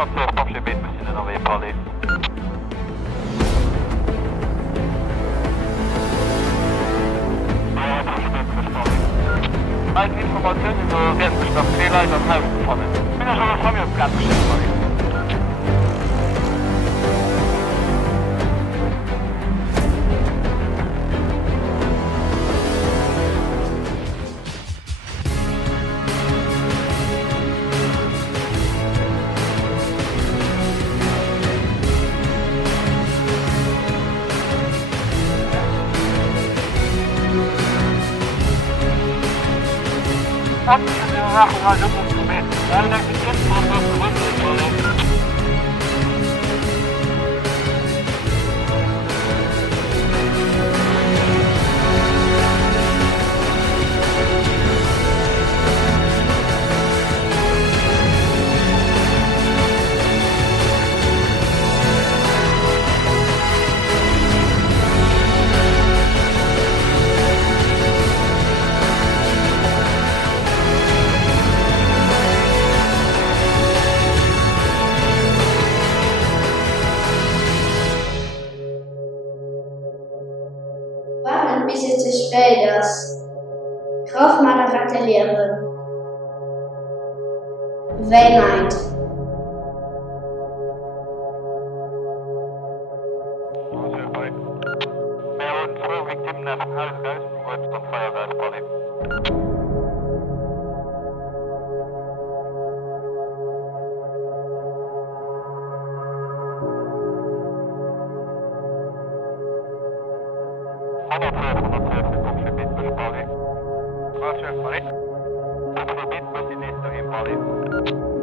112 Pomsche Bett bis in den NRW Palais. Als Information in der Rennbestand Fehler am Haus gefangen. Ich bin ja schon mal von mir auf Platz gestellt. Sachen für die Sachen halt das Problem. Weil da gibt es noch was zurück. Warten, bis es zu spät ist. Rauchmelder, rette, leben. Weihnacht. Wir wurden 2 Victimen nach dem Haus raus und Feuerwehrspalais. Pomsche Bett bis Palais. Rauchmelder, Pomsche Bett bis in den NRW Palais.